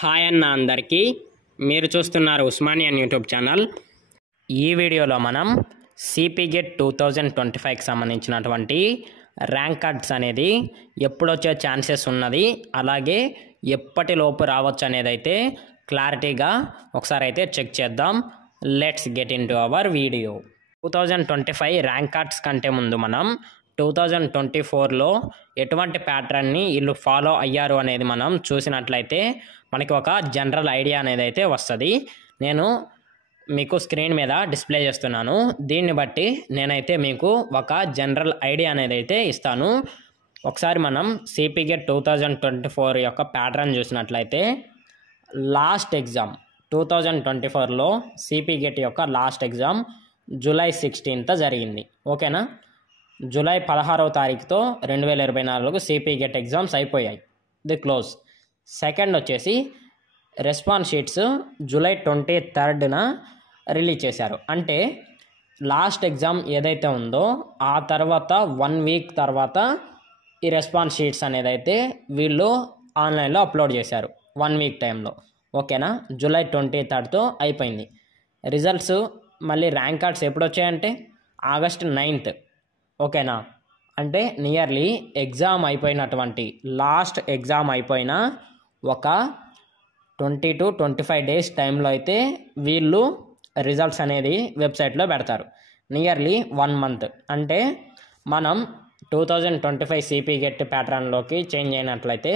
Hi అన్న అందరికీ, మీరు చూస్తున్నారు ఉస్మానియన్ యూట్యూబ్ ఛానల్. ఈ వీడియోలో మనం సిపిగెట్ 2025కి సంబంధించినటువంటి ర్యాంక్ కార్డ్స్ అనేది ఎప్పుడు వచ్చే ఛాన్సెస్ ఉన్నది, అలాగే ఎప్పటిలోపు రావచ్చు అనేది అయితే క్లారిటీగా ఒకసారి అయితే చెక్ చేద్దాం. Let's get in to our video. 2025 rank cards కంటే ముందు మనం 2024లో ఎటువంటి ప్యాటర్న్ని వీళ్ళు ఫాలో అయ్యారు అనేది మనం చూసినట్లయితే మనకి ఒక జనరల్ ఐడియా అనేది అయితే వస్తుంది. నేను మీకు స్క్రీన్ మీద డిస్ప్లే చేస్తున్నాను. దీన్ని బట్టి నేనైతే మీకు ఒక జనరల్ ఐడియా అనేది అయితే ఇస్తాను. ఒకసారి మనం సిపిగెట్ 2024 యొక్క ప్యాటర్న్ చూసినట్లయితే లాస్ట్ ఎగ్జామ్ 2024లో సిపిగెట్ యొక్క లాస్ట్ ఎగ్జామ్ జూలై 16th జరిగింది. ఓకేనా, జూలై 16వ తారీఖుతో 2024 సిపిగెట్ ఎగ్జామ్స్ అయిపోయాయి. The close. సెకండ్ వచ్చేసి రెస్పాన్స్ షీట్స్ జూలై 23న రిలీజ్ చేశారు. అంటే లాస్ట్ ఎగ్జామ్ ఏదైతే ఉందో ఆ తర్వాత 1 వీక్ తర్వాత ఈ రెస్పాన్స్ షీట్స్ అనేది అయితే వీళ్ళు ఆన్లైన్లో అప్లోడ్ చేశారు 1 వీక్ టైంలో. ఓకేనా, జూలై 23తో అయిపోయింది. రిజల్ట్స్ మళ్ళీ ర్యాంక్ కార్డ్స్ ఎప్పుడు వచ్చాయంటే ఆగస్ట్ 9th. ఓకేనా, అంటే నియర్లీ ఎగ్జామ్ అయిపోయినటువంటి లాస్ట్ ఎగ్జామ్ అయిపోయిన ఒక 20 to 25 days టైంలో అయితే వీళ్ళు రిజల్ట్స్ అనేది వెబ్సైట్లో పెడతారు. Nearly 1 month. అంటే మనం 2025 సిపిగెట్ ప్యాటర్న్లోకి చేంజ్ అయినట్లయితే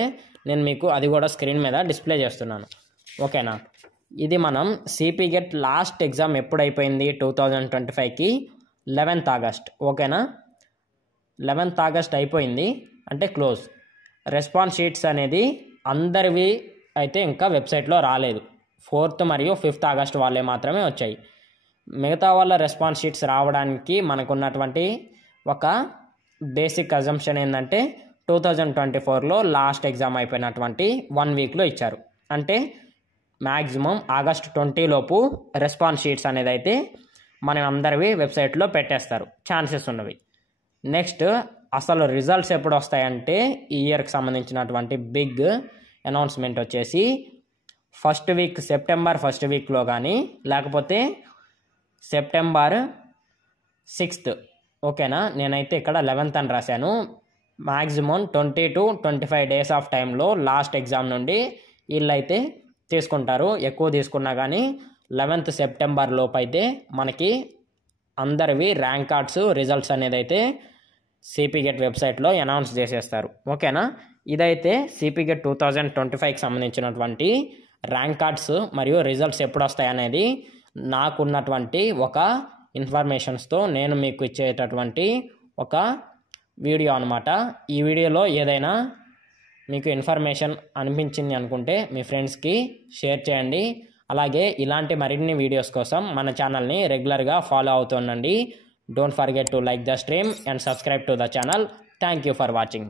నేను మీకు అది కూడా స్క్రీన్ మీద డిస్ప్లే చేస్తున్నాను. ఓకేనా, ఇది మనం సిపిగెట్ లాస్ట్ ఎగ్జామ్ ఎప్పుడు అయిపోయింది 2025కి 11th August. ఓకేనా, 11th August అయిపోయింది అంటే క్లోజ్. రెస్పాన్స్ షీట్స్ అనేది అందరివి అయితే ఇంకా వెబ్సైట్లో రాలేదు. 4th మరియు 5th August వాళ్ళే మాత్రమే వచ్చాయి. మిగతా వాళ్ళ రెస్పాన్స్ షీట్స్ రావడానికి మనకున్నటువంటి ఒక బేసిక్ అజంప్షన్ ఏంటంటే 2024లో లాస్ట్ ఎగ్జామ్ అయిపోయినటువంటి 1 వీక్లో ఇచ్చారు. అంటే మ్యాక్సిమం ఆగస్ట్ 20 లోపు రెస్పాన్స్ షీట్స్ అనేది అయితే మనం అందరివి వెబ్సైట్లో పెట్టేస్తారు, ఛాన్సెస్ ఉన్నవి. నెక్స్ట్ అసలు రిజల్ట్స్ ఎప్పుడు వస్తాయంటే ఈ ఇయర్కి సంబంధించినటువంటి బిగ్ అనౌన్స్మెంట్ వచ్చేసి సెప్టెంబర్ 1st వీక్లో కానీ లేకపోతే సెప్టెంబర్ 6th. ఓకేనా, నేనైతే ఇక్కడ 11th అని రాశాను. మ్యాక్సిమం 20 to 25 days ఆఫ్ టైంలో లాస్ట్ ఎగ్జామ్ నుండి వీళ్ళైతే తీసుకుంటారు. ఎక్కువ తీసుకున్నా కానీ 11th సెప్టెంబర్ లోపు అయితే మనకి అందరివి ర్యాంక్ కార్డ్స్ రిజల్ట్స్ అనేది అయితే సిపిగెట్ వెబ్సైట్లో అనౌన్స్ చేసేస్తారు. ఓకేనా, ఇదైతే సిపిగెట్ 2025కి సంబంధించినటువంటి ర్యాంక్ కార్డ్స్ మరియు రిజల్ట్స్ ఎప్పుడు వస్తాయి అనేది నాకున్నటువంటి ఒక ఇన్ఫర్మేషన్స్తో నేను మీకు ఇచ్చేటటువంటి ఒక వీడియో అనమాట. ఈ వీడియోలో ఏదైనా మీకు ఇన్ఫర్మేషన్ అనిపించింది అనుకుంటే మీ ఫ్రెండ్స్కి షేర్ చేయండి. అలాగే ఇలాంటి మరిన్ని వీడియోస్ కోసం మన ఛానల్ని రెగ్యులర్గా ఫాలో అవుతుండండి. Don't forget to like the stream and subscribe to the channel. Thank you for watching.